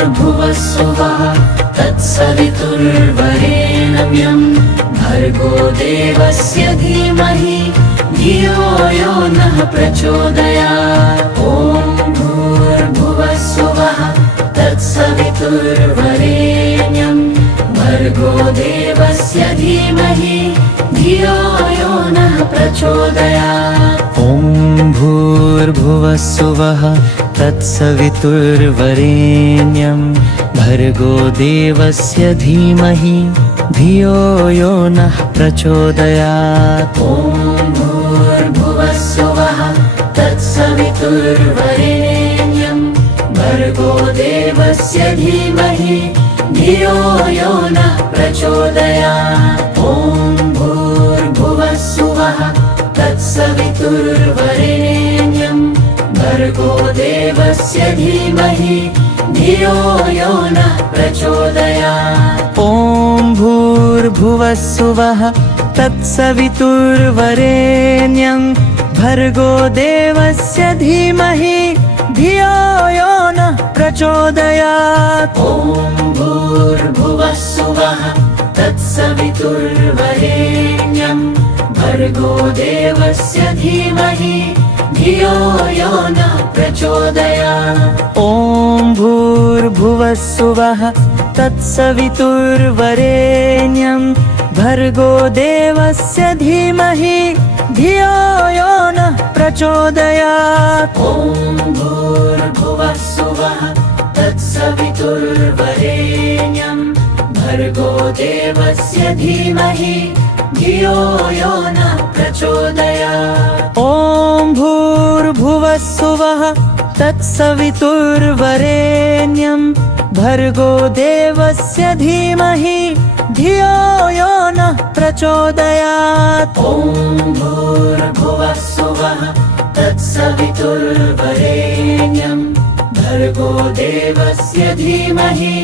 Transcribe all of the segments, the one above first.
भूर्भुवस्सुवः तत्सवितुर्वरेण्यं भर्गो देवस्य धीमहि धियो यो नः प्रचोदयात्। ॐ भूर्भुवस्सुवः तत्सवितुर्वरेण्यं भर्गो देवस्य धीमहि धियो यो नः प्रचोदयात्। ॐ भूर्भुवस्सुवः तत्सवितुर्वरेण्यं भर्गो देवस्य धीमहि धियो यो नः प्रचोदयात्। ॐ भूर्भुवस्सुवः तत्सवितुर्वरेण्यं भर्गो देवस्य धीमहि धियो यो नः प्रचोदयात्। ॐ भूर्भुवस्सुवः तत्सवितुर्वरेण्यं भर्गो देवस्य धीमहि धियो यो नः प्रचोदयात्। ॐ भूर्भुवस्सुवः तत्सवितुर्वरेण्यं भर्गो देवस्य धीमहि धियो यो नः प्रचोदयात्। ॐ भूर्भुवस्सुवः तत्सवितुर्वरेण्यं भर्गो देवस्य धीमहि धियो यो नः प्रचोदयात्। ॐ भूर्भुवस्सुवः तत्सवितुर्वरेण्यं भर्गो देवस्य धीमहि धियो यो नः प्रचोदयात्। ॐ भूर्भुवस्सुवः तत्सवितुर्वरेण्यं भर्गो देवस्य धीमहि धियो यो नः प्रचोदयात्। ॐ भूर्भुवस्सुवः तत्सवितुर्वरेण्यं भर्गो देवस्य धीमहि धियो यो नः प्रचोदयात्। ॐ भूर्भुवस्सुवः तत्सवितुर्वरेण्यं भर्गो देवस्य धीमहि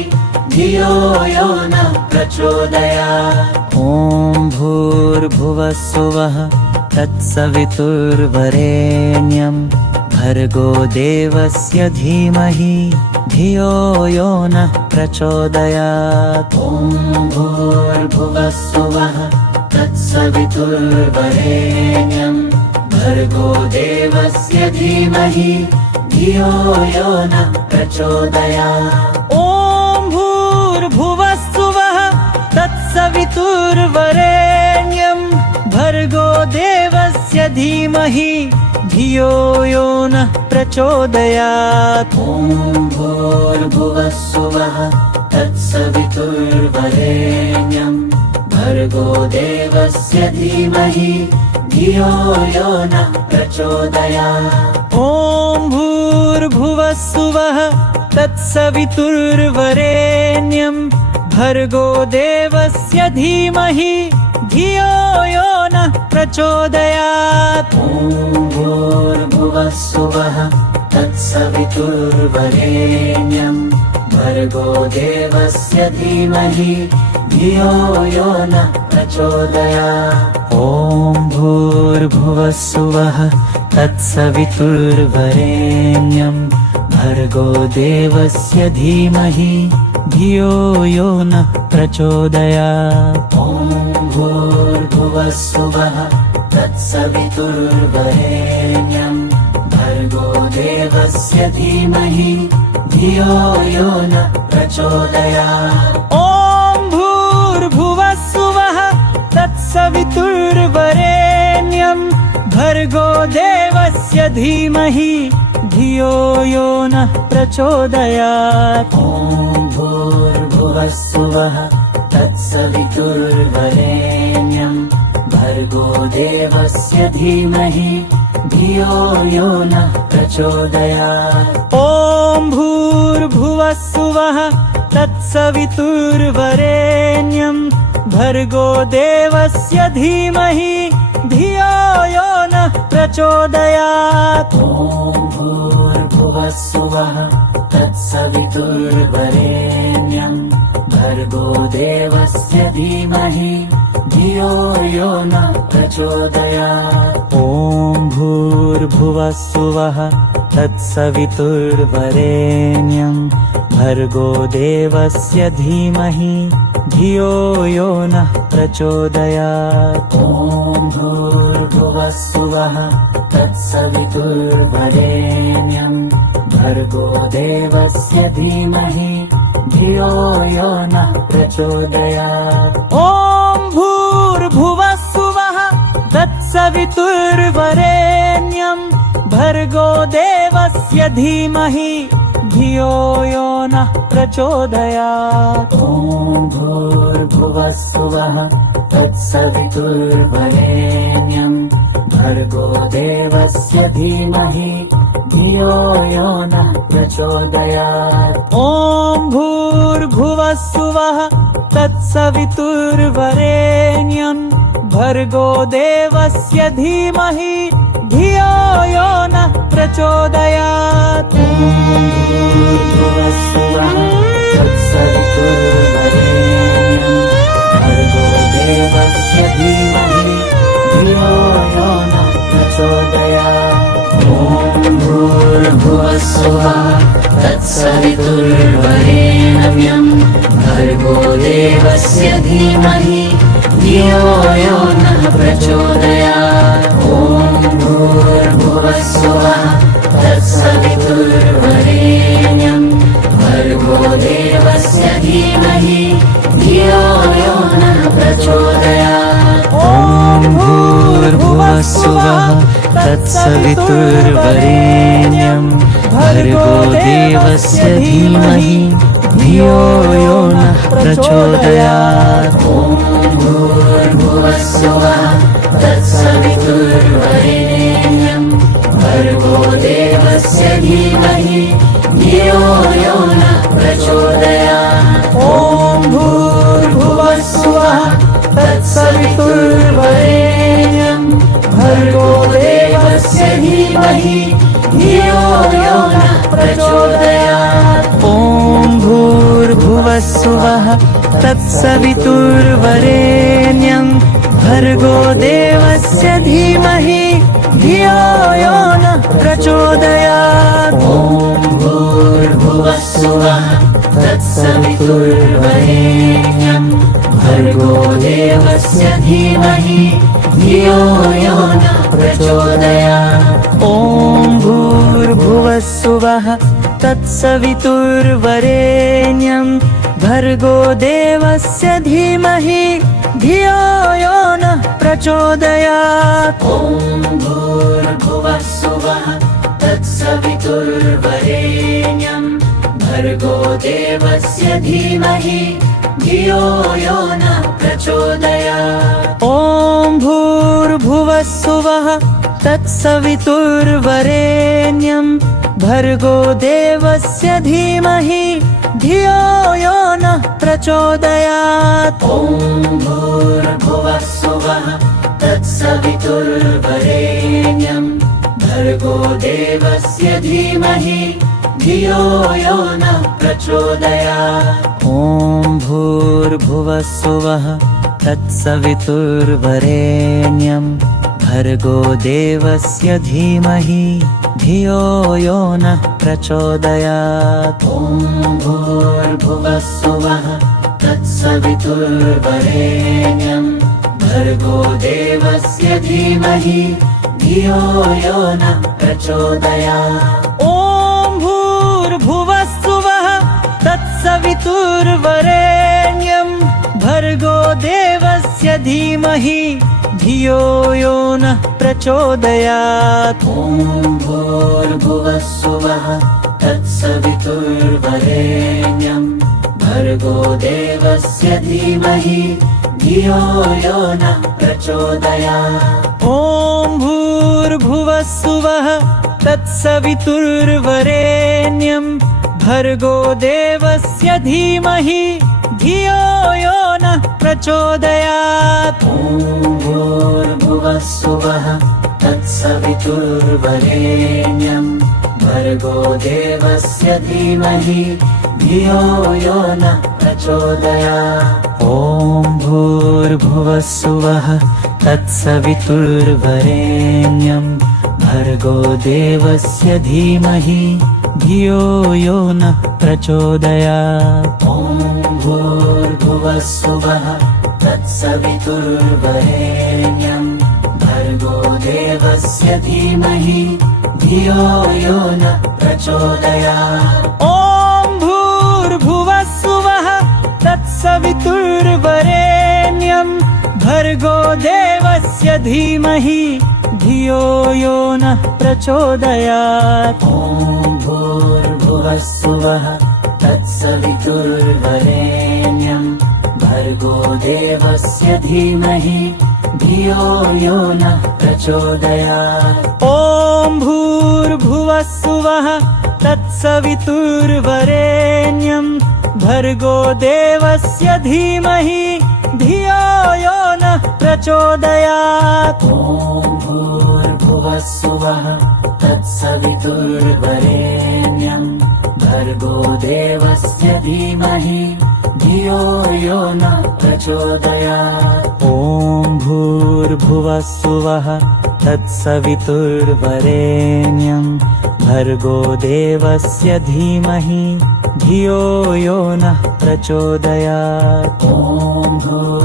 धियो यो नः प्रचोदयात्। ॐ भूर्भुवस्सुवः तत्सवितुर्वरेण्यं भर्गो देवस्य धीमहि धियो यो नः प्रचोदयात्। ॐ भूर्भुवस्सुवः तत्सवितुर्वरेण्यं भर्गो देवस्य धीमहि धियो यो नः प्रचोदयात्। ॐ भूर्भुवस्सुवः तत्सवितुर्वरेण्यं भर्गो देवस्य धीमहि धियो यो नः प्रचोदयात्। ॐ भूर्भुवस्सुवः तत्सवितुर्वरेण्यं भर्गो देवस्य धीमहि धियो यो नः प्रचोदयात्। ॐ भूर्भुवस्सुवः तत्सवितुर्वरेण्यं भर्गो देवस्य धीमहि धियो यो नः प्रचोदयात्। ॐ भूर्भुवस्सुवः तत्सवितुर्वरेण्यं भर्गो देवस्य धीमहि धियो यो नः प्रचोदयात्। ॐ भूर्भुवस्सुवः तत्सवितुर्वरेण्यं भर्गो देवस्य धीमहि धियो यो नः प्रचोदयात्। ॐ भूर्भुवस्सुवः तत्सवितुर्वरेण्यं भर्गो देवस्य धीमहि धियो यो नः प्रचोदयात्। ॐ भूर्भुवस्सुवः तत्सवितुर्वरेण्यं भर्गो देवस्य धीमहि धियो यो नः प्रचोदयात्। ॐ भूर्भुवस्सुवः तत्सवितुर्वरेण्यं भर्गो देवस्य धीमहि धियो यो नः प्रचोदयात्। ॐ भूर्भुवस्सुवः तत्सवितुर्वरेण्यं भर्गो देवस्य धीमहि धियो यो नः प्रचोदयात्। ॐ भूर्भुवस्सुवः तत्सवितुर्वरेण्यं भर्गो देवस्य धीमहि धियो यो नः प्रचोदयात्। ॐ भूर्भुवस्सुवः तत्सवितुर्वरेण्यं भर्गो देवस्य धीमहि धियो यो नः प्रचोदयात्। ॐ भूर्भुवः स्वः तत्सवितुर्वरेण्यं भर्गो देवस्य धीमहि धियो यो नः प्रचोदयात्। ॐ भूर्भुवः स्वः तत्सवितुर्वरेण्यं भर्गो देवस्य धीमहि धियो यो नः प्रचोदयात्। ॐ भूर्भुवः स्वः तत्सवितुर्वरेण्यं भर्गो देवस्य धीमहि धियो यो नः प्रचोदयात्। ॐ भूर्भुवः स्वः तत्सवितुर्वरेण्यं भर्गो देवस्य धीमहि धियो यो नः प्रचोदयात्। ॐ भूर्भुवः स्वः तत्सवितुर्वरेण्यं भर्गो देवस्य धीमहि धियो यो नः प्रचोदयात्। ॐ भूर्भुवः स्वः तत्सवितुर्वरेण्यं भर्गो देवस्य धीमहि धियो यो नः प्रचोदयात्। ॐ भूर्भुवः स्वः तत्सवितुर्वरेण्यं भर्गो देवस्य धीमहि धियो यो नः प्रचोदयात्। ॐ भूर्भुवः स्वः तत्सवितुर्वरेण्यं भर्गो देवस्य धीमहि धियो यो नः प्रचोदयात्। ॐ भूर्भुवः स्वः तत्सवितुर्वरेण्यं भर्गो देवस्य धीमहि धियो यो नः प्रचोदयात्। ॐ भूर्भुवः स्वः तत्सवितुर्वरेण्यं भर्गो देवस्य धीमहि धियो यो नः प्रचोदयात्। ॐ भूर्भुवः स्वः तत्सवितुर्वरेण्यं भर्गो देवस्य धीमहि धियो यो नः प्रचोदयात्। ॐ भूर्भुवः स्वः तत्सवितुर्वरेण्यं भर्गो देवस्य धीमहि धियो यो नः प्रचोदयात्। ॐ भूर्भुवः स्वः तत्सवितुर्वरेण्यं भर्गो देवस्य धीमहि धियो यो नः प्रचोदयात्। ॐ भूर्भुवः स्वः तत्सवितुर्वरेण्यं भर्गो देवस्य धीमहि धियो यो नः प्रचोदयात्। ॐ भूर्भुवः स्वः तत्सवितुर्वरेण्यं भर्गो देवस्य धीमहि धियो यो नः प्रचोदयात्। ॐ भूर्भुवः स्वः तत्सवितुर्वरेण्यं भर्गो देवस्य धीमहि धियो यो नः प्रचोदयात्। ॐ भूर्भुवः स्वः तत्सवितुर्वरेण्यं भर्गो देवस्य धीमहि धियो यो नः प्रचोदयात्। ॐ भूर्भुवः स्वः तत्सवितुर्वरेण्यं भर्गो देवस्य धीमहि धियो यो नः प्रचोदयात्। ॐ भूर्भुवः स्वः तत्सवितुर्वरेण्यं भर्गो देवस्य धीमहि धियो यो नः प्रचोदयात्। ॐ भूर्भुवः स्वः तत्सवितुर्वरेण्यं भर्गो देवस्य धीमहि धियो यो नः प्रचोदयात्। ॐ भूर्भुवः स्वः तत्सवितुर्वरेण्यं भर्गो देवस्य धीमहि धियो यो नः प्रचोदयात्। ॐ भूर्भुवः स्वः तत्सवितुर्वरेण्यं भर्गो देवस्य धीमहि धियो यो नः प्रचोदयात्। ॐ भूर्भुवः स्वः तत्सवितुर्वरेण्यं भर्गो देवस्य धीमहि धियो यो नः प्रचोदयात्। ॐ भूर्भुवः स्वः तत्सवितुर्वरेण्यं भर्गो देवस्य धीमहि धियो यो नः प्रचोदयात्। ॐ भूर्भुवः स्वः तत्सवितुर्वरेण्यं भर्गो देवस्य धीमहि धियो यो नः प्रचोदयात्। ॐ भूर्भुवः स्वः तत्सवितुर्वरेण्यं भर्गो देवस्य धीमहि धियो यो नः प्रचोदयात्। ॐ भूर्भुवः स्वः तत्सवितुर्वरेण्यं भर्गो देवस्य धीमहि धियो यो नः प्रचोदयात्। ॐ भूर्भुवः स्वः तत्सवितुर्वरेण्यं भर्गो देवस्य धीमहि धियो यो नः प्रचोदयात्। ॐ भूर्भुवः स्वः तत्सवितुर्वरेण्यं भर्गो देवस्य धीमहि धियो यो नः प्रचोदयात्। ॐ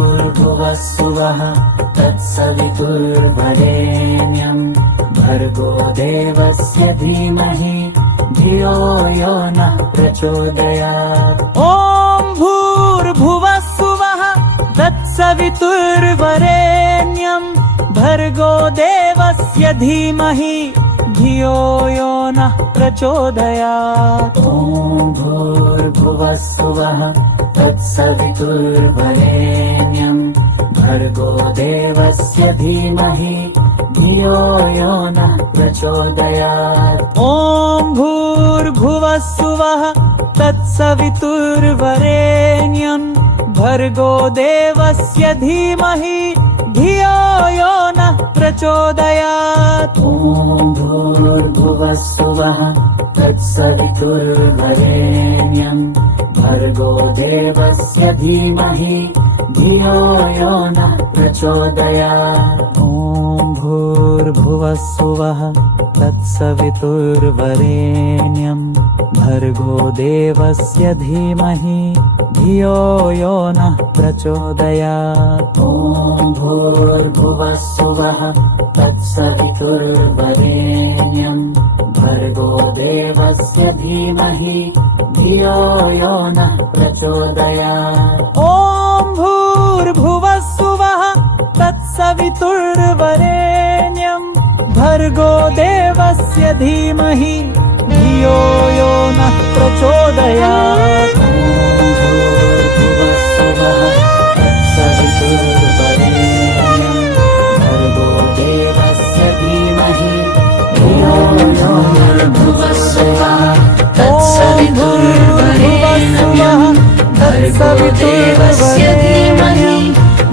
भूर्भुवः स्वः तत्सवितुर्वरेण्यं भर्गो देवस्य धीमहि धियो यो नः प्रचोदयात्। ॐ भूर्भुवः स्वः तत्सवितुर्वरेण्यं भर्गो देवस्य धीमहि धियो यो नः प्रचोदयात्। ॐ भूर्भुवः स्वः तत्सवितुर्वरेण्यं भर्गो देवस्य धीमहि धियो यो नः प्रचोदयात्। ॐ भूर्भुवः स्वः तत्सवितुर्वरेण्यं भर्गो देवस्य धीमहि धियो यो नः प्रचोदयात्। ॐ भूर्भुवः स्वः तत्सवितुर्वरेण्यं भर्गो देवस्य धीमहि धियो यो नः प्रचोदयात्। ॐ भूर्भुवः स्वः तत्सवितुर्वरेण्यं भर्गो देवस्य धीमहि धियो यो नः प्रचोदयात्। ॐ भूर्भुवः स्वः तत्सवितुर्वरेण्यं भर्गो देवस्य धीमहि धियो यो नः प्रचोदयात्। ॐ भूर्भुवः स्वः तत्सवितुर्वरेण्यं भर्गो देवस्य धीमहि धियो यो नः प्रचोदयात्। ॐ भूर्भुवः स्वः तत्सवितुर्वरेण्यं भर्गो देवस्य धीमहि धियो यो नः भूर्भुवः स्वः तत्सवितुर्वरेण्यं भर्गो देवस्य धीमहि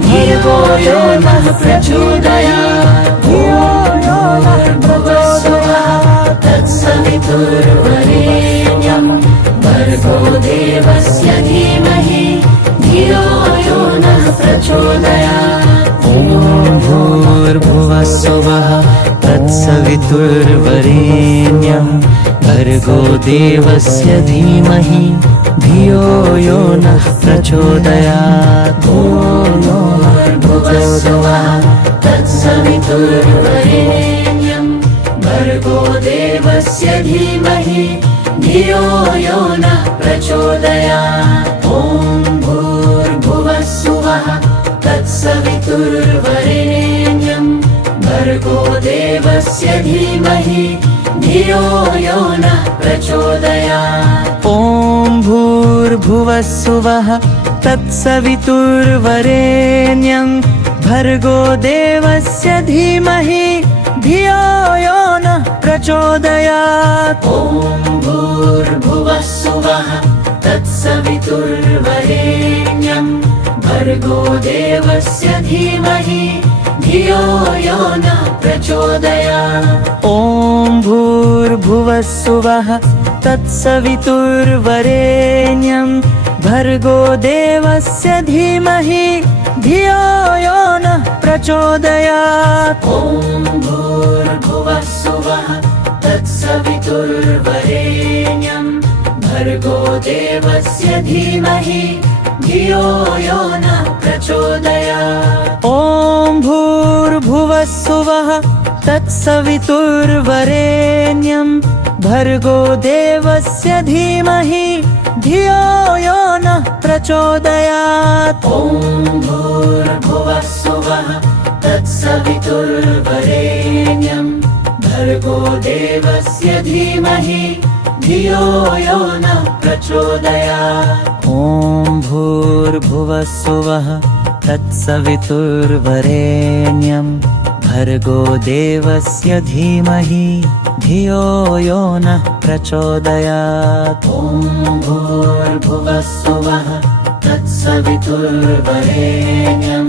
धियो यो नः प्रचोदयात्। भूर्भुवः स्वः तत्सवितुर्वरेण्यं भर्गो देवस्य धीमहि धियो यो नः प्रचोदयात्। ॐ भूर्भुवः स्वः तत्सवितुर्वरेण्यं भर्गो देवस्य धीमहि धियो यो नः प्रचोदयात्। भूर्भुवः स्वः तत्सवितुर्वरेण्यं भर्गो देवस्य धीमहि धियो यो नः प्रचोदयात्। ॐ भूर्भुवः स्वः तत्सवितुर्वरेण्यं भर्गो देवस्य धीमहि धियो यो नः प्रचोदयात्। ॐ भूर्भुवः स्वः तत्सवितुर्वरेण्यं भर्गो देवस्य धीमहि धियो यो नः प्रचोदयात्। ॐ भूर्भुवः स्वः तत्सवितुर्वरेण्यं भर्गो देवस्य धीमहि धियो यो नः प्रचोदयात्। ॐ भूर्भुवः स्वः तत्सवितुर्वरेण्यं भर्गो देवस्य धीमहि धियो यो नः प्रचोदयात्। ॐ भूर्भुवः स्वः तत्सवितुर्वरेण्यं भर्गो देवस्य धीमहि धियो यो नः प्रचोदयात्। ॐ भूर्भुवः स्वः तत्सवितुर्वरेण्यं भर्गो देवस्य धीमहि धियो यो नः प्रचोदयात्। ॐ भूर्भुवः स्वः तत्सवितुर्वरेण्यं भर्गो देवस्य धीमहि धियो यो नः प्रचोदयात्। ॐ भूर्भुवः स्वः तत्सवितुर्वरेण्यं भर्गो देवस्य धीमहि धियो यो नः प्रचोदयात्। ॐ भूर्भुवः स्वः तत्सवितुर्वरेण्यं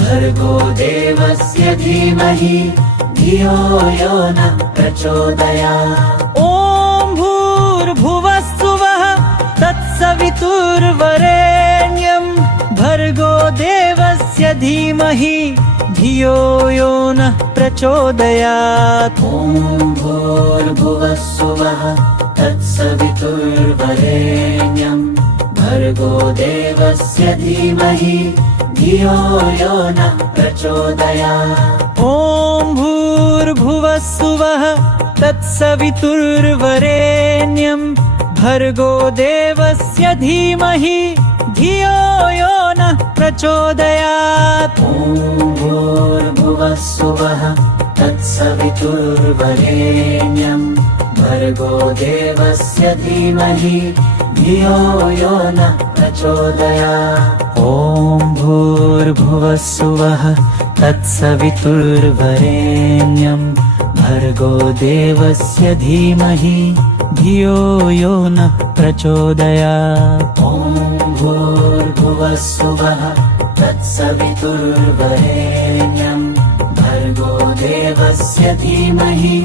भर्गो देवस्य धीमहि धियो यो नः प्रचोदयात्। ॐ भूर्भुवः स्वः तत्सवितुर्वरेण्यं भर्गो देवस्य धीमहि धियो यो नः प्रचोदयात्। ॐ भूर्भुवः स्वः तत्सवितुर्वरेण्यं भर्गो देवस्य धीमहि धियो यो नः प्रचोदयात्। ॐ भूर्भुवः स्वः तत्सवितुर्वरेण्यं भर्गो देवस्य धीमहि धियो यो नः प्रचोदयात्। ॐ भूर्भुवः स्वः तत्सवितुर्वरेण्यं भर्गो देवस्य धीमहि धियो यो नः प्रचोदयात्। ॐ भूर्भुवः स्वः तत्सवितुर्वरेण्यं भर्गो देवस्य धीमहि धियो यो नः प्रचोदयात्। ॐ भूर्भुवः स्वः तत्सवितुर्वरेण्यं भर्गो देवस्य धीमहि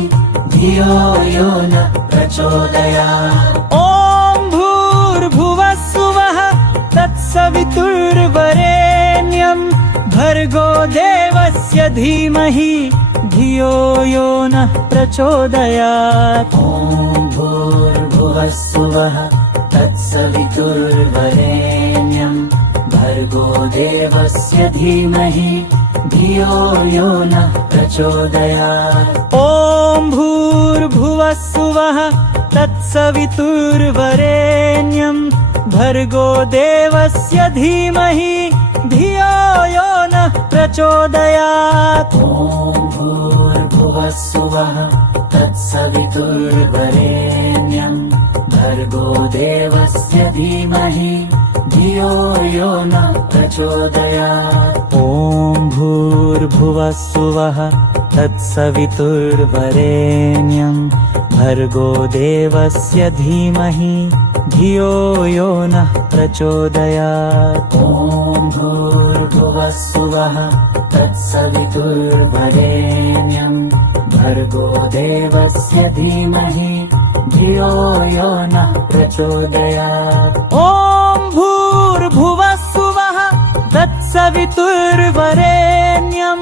धियो यो नः प्रचोदयात्। ॐ भूर्भुवः स्वः तत्सवितुर्वरेण्यं भर्गो देवस्य धीमहि धियो यो नः प्रचोदयात्। ॐ भूर्भुवः स्वः तत्सवितुर्वरेण्यं भर्गो देवस्य धीमहि धियो यो नः प्रचोदयात्। ॐ भूर्भुवः स्वः तत्सवितुर्वरेण्यं भर्गो देवस्य धीमहि धियो यो नः प्रचोदयात्। ॐ भूर्भुवः स्वः तत्सवितुर्वरेण्यं भर्गो देवस्य धीमहि धियो यो नः प्रचोदयात्। ॐ भूर्भुवः स्वः तत्सवितुर्वरेण्यं भर्गो देवस्य धीमहि धियो यो नः प्रचोदयात्। ॐ भूर्भुवः स्वः तत्सवितुर्वरेण्यं भर्गो देवस्य धीमहि धियो यो नः प्रचोदयात्। ॐ भूर्भुवः स्वः तत्सवितुर्वरेण्यं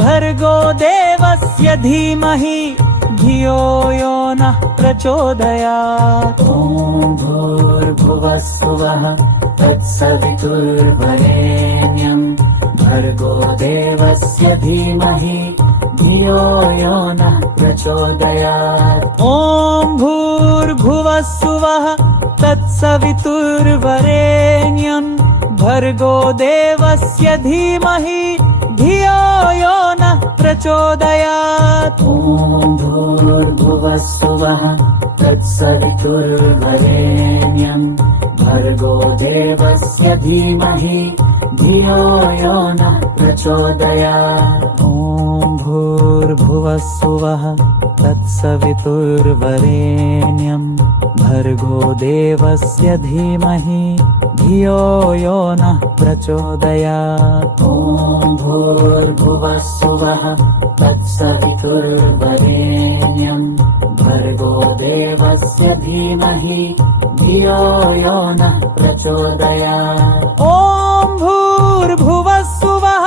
भर्गो देवस्य धीमहि धियो यो नः प्रचोदयात्। ॐ भूर्भुवः स्वः तत्सवितुर्वरेण्यं भर्गो देवस्य धीमहि धियो यो नः प्रचोदयात्। ॐ भूर्भुवः स्वः तत्सवितुर्वरेण्यं भर्गो देवस्य धीमहि धियो यो नः प्रचोदयात्। ॐ भूर्भुवः स्वः तत्सवितुर्वरेण्यं भर्गो देवस्य धीमहि धियो यो नः प्रचोदयात्। ॐ भूर्भुवः स्वः तत्सवितुर्वरेण्यं भर्गो देवस्य धीमहि धियो यो नः प्रचोदयात्। ॐ भूर्भुवः स्वः तत्सवितुर्वरेण्यं भर्गो देवस्य धीमहि धियो यो नः प्रचोदयात्। ॐ भूर्भुवः स्वः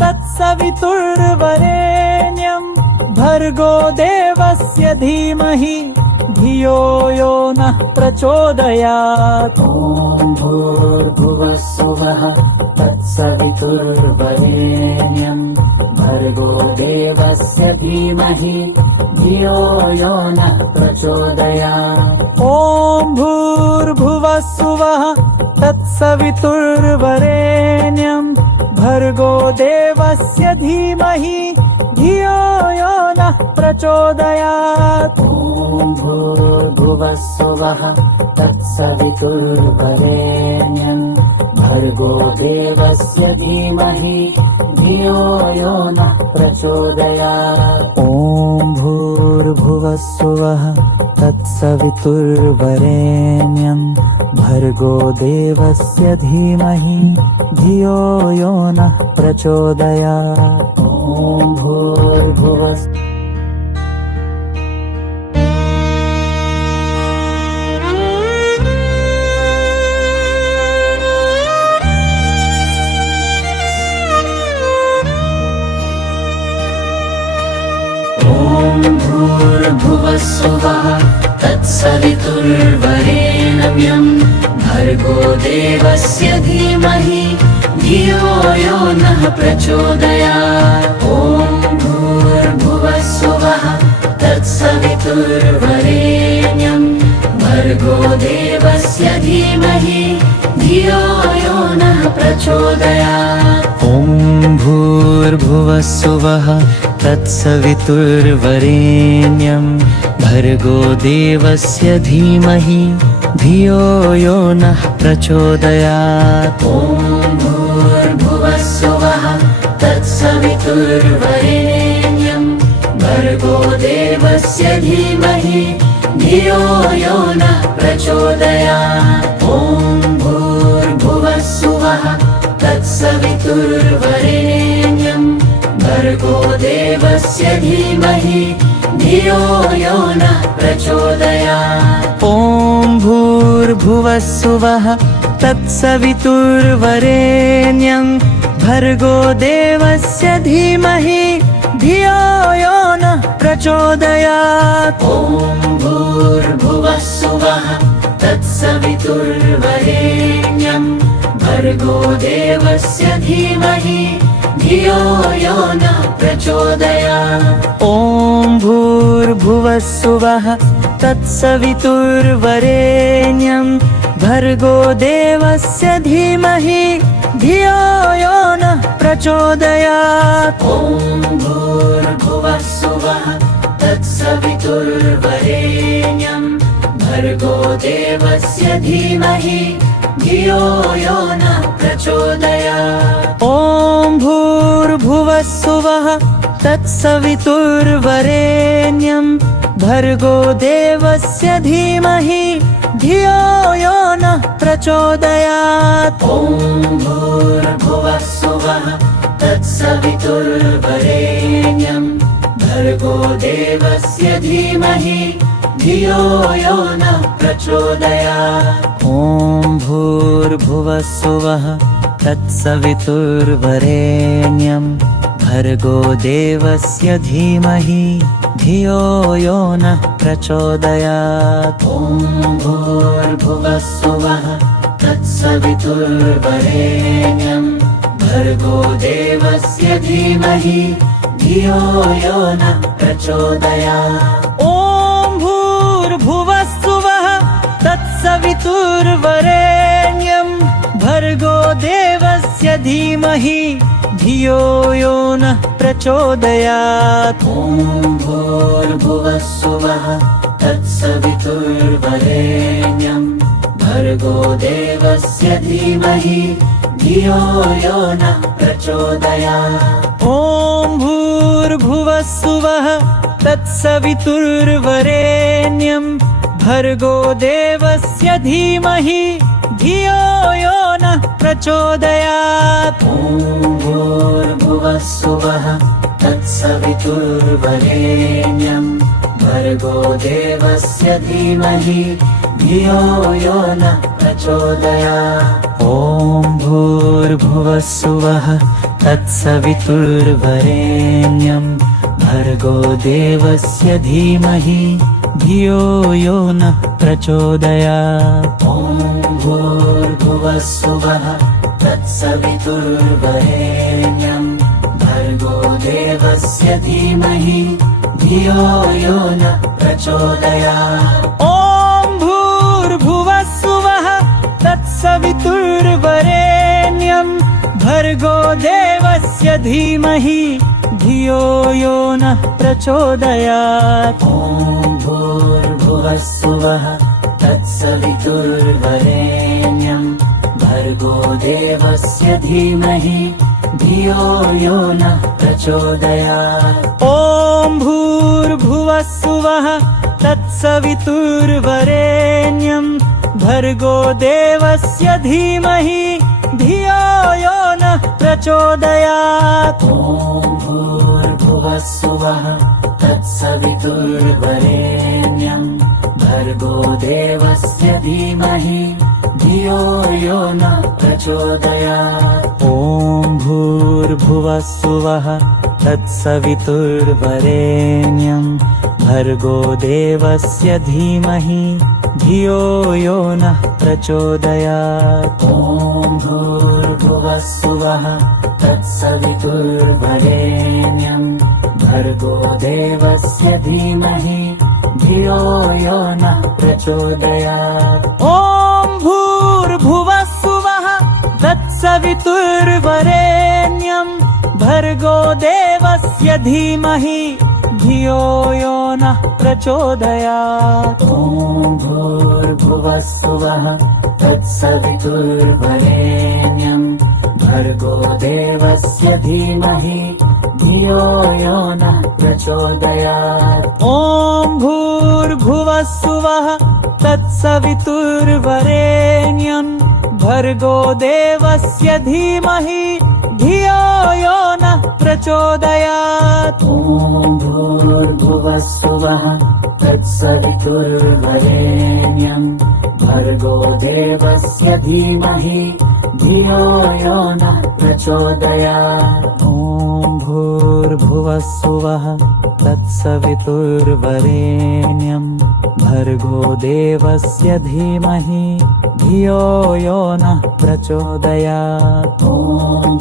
तत्सवितुर्वरेण्यं भर्गो देवस्य धीमहि धियो यो नः प्रचोदयात्। ॐ भूर्भुवः स्वः तत्सवितुर्वरेण्यम् भर्गो देवस्य धीमहि धियो यो नः प्रचोदयात्। ॐ भूर्भुवः स्वः तत्सवितुर्वरेण्यम् भर्गो देवस्य धीमहि धियो यो नः प्रचोदयात्। ॐ भूर्भुवः स्वः तत्सवितुर्वरेण्यम् भर्गो देवस्य धीमहि धियो यो नः प्रचोदयात्। ॐ भूर्भुवः स्वः तत्सवितुर्वरेण्यम् भर्गो देवस्य धीमहि धियो यो नः प्रचोदयात्। ॐ भूर्भुवः भूर्भुवः स्वः तत्सवितुर्वरेण्यम् भर्गो देवस्य धीमहि धियो यो नः प्रचोदयात्। ॐ भूर्भुवः स्वः तत्सवितुर्वरेण्यम् भर्गो देवस्य धीमहि धियो यो नः प्रचोदयात्। ॐ भूर्भुवः स्वः तत्सवितुर्वरेण्यम् भर्गो देवस्य धीमहि धियो यो नः प्रचोदयात्। ॐ भूर्भुवः स्वः तत्सवितुर्वरेण्यम् भर्गो देवस्य धीमहि धियो यो नः प्रचोदयात्। ॐ भूर्भुवः स्वः तत्सवितुर्वरेण्यम् भर्गो देवस्य धीमहि धियो यो नः प्रचोदयात्। ॐ भूर्भुवः स्वः तत्सवितुर्वरेण्यम् भर्गो देवस्य धीमहि धियो यो नः प्रचोदयात्। ॐ भूर्भुवः स्वः तत्सवितुर्वरेण्यम् भर्गो देवस्य धीमहि धियो यो नः प्रचोदयात्। ॐ भूर्भुवः स्वः तत्सवितुर्वरेण्यम् भर्गो देवस्य धीमहि धियो यो नः प्रचोदयात्। ॐ भूर्भुवः स्वः तत्सवितुर्वरेण्यम् भर्गो देवस्य धीमहि धियो यो नः प्रचोदयात्। ॐ भूर्भुवः स्वः तत्सवितुर्वरेण्यम् भर्गो देवस्य धीमहि धियो यो नः प्रचोदयात्। ॐ भूर्भुवः स्वः तत्सवितुर्वरेण्यम् भर्गो देवस्य धीमहि धियो यो नः प्रचोदयात्। ॐ भूर्भुवः स्वः तत्सवितुर्वरेण्यम् भर्गो देवस्य धीमहि धियो यो नः प्रचोदयात्। ॐ भूर्भुवः स्वः तत्सवितुर्वरेण्यम् भर्गो देवस्य धीमहि धियो यो नः प्रचोदयात्। ॐ भूर्भुवः स्वः तत्सवितुर्वरेण्यम् भर्गो देवस्य धीमहि धियो यो नः प्रचोदयात्। ॐ भूर्भुवः स्वः तत्सवितुर्वरेण्यम् भर्गो देवस्य धीमहि धियो यो नः प्रचोदयात्। ॐ भूर्भुवः स्वः तत्सवितुर्वरेण्यम् भर्गो देवस्य धीमहि धियो यो नः प्रचोदयात्। ॐ भूर्भुवः स्वः तत्सवितुर्वरेण्यम् भर्गो देवस्य धीमहि धियो यो नः प्रचोदयात्। ॐ भूर्भुवः स्वः तत्सवितुर्वरेण्यम् भर्गो देवस्य धीमहि धियो यो नः प्रचोदयात्। ॐ भूर्भुवस्सुवः तत्सवितुर्वरेण्यं भर्गो देवस्य धीमहि धियो यो नः प्रचोदयात्। ॐ भूर्भुवः स्वः तत्सवितुर्वरेण्यं भर्गो देवस्य धीमहि धियो यो नः प्रचोदयात्। ॐ भूर्भुवस्सुवः तत्सवितुर्वरेण्यं भर्गो देवस्य धीमहि धियो यो नः प्रचोदयात्। ॐ भूर्भुवः स्वः तत्सवितुर्वरेण्यं भर्गो देवस्य धीमहि धियो यो नः प्रचोदयात्। ॐ भूर्भुवस्सुवः तत्सवितुर्वरेण्यं भर्गो देवस्य धीमहि धियो यो नः प्रचोदयात्। ॐ भूर्भुवः स्वः तत्सवितुर्वरेण्यं भर्गो देवस्य धीमहि धियो यो नः प्रचोदयात्। ॐ भूर्भुवस्सुवः तत्सवितुर्वरेण्यं भर्गो देवस्य धीमहि धियो यो नः प्रचोदयात्। ॐ भूर्भुवः स्वः तत्सवितुर्वरेण्यं भर्गो देवस्य धीमहि धियो यो नः प्रचोदयात्। ॐ भूर्भुवस्सुवः तत्सवितुर्वरेण्यं भर्गो देवस्य धीमहि धियो यो नः प्रचोदयात्। ॐ भूर्भुवः स्वः तत्सवितुर्वरेण्यं भर्गो देवस्य धीमहि धियो यो नः प्रचोदयात्। ॐ भूर्भुवस्सुवः तत्सवितुर्वरेण्यं भर्गो देवस्य धीमहि धियो यो नः प्रचोदयात्। ॐ भूर्भुवः स्वः तत्सवितुर्वरेण्यं भर्गो देवस्य धीमहि धियो यो नः प्रचोदयात्। ॐ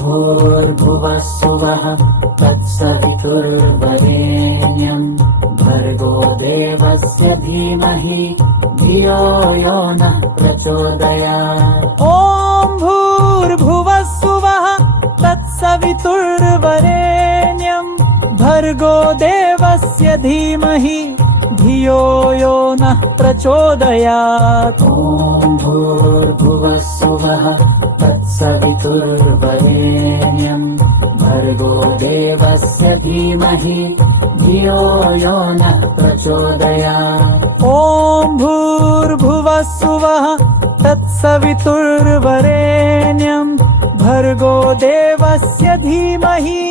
भूर्भुवस्सुवः तत्सवितुर्वरेण्यं भर्गो देवस्य धीमहि धियो यो नः प्रचोदयात्। ॐ भूर्भुवः स्वः तत्सवितुर्वरेण्यं भर्गो देवस्य धीमहि धियो यो नः प्रचोदयात्। ॐ भूर्भुवस्सुवः तत्सवितुर्वरेण्यं भर्गो देवस्य धीमहि धियो यो नः प्रचोदयात्। ॐ भूर्भुवः स्वः तत्सवितुर्वरेण्यं भर्गो देवस्य धीमहि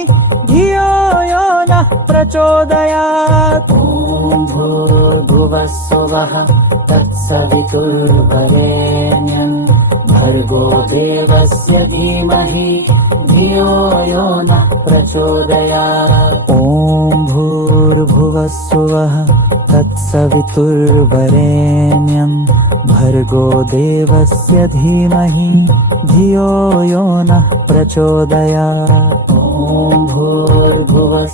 धियो यो नः प्रचोदयात्। ॐ भूर्भुवस्सुवः तत्सवितुर्वरेण्यं भर्गो देवस्य धीमहि धियो यो नः प्रचोदयात्। ॐ भूर्भुवः स्वः तत्सवितुर्वरेण्यं भर्गो देवस्य धीमहि धियो यो नः प्रचोदयात्। ॐ भूर्भुवः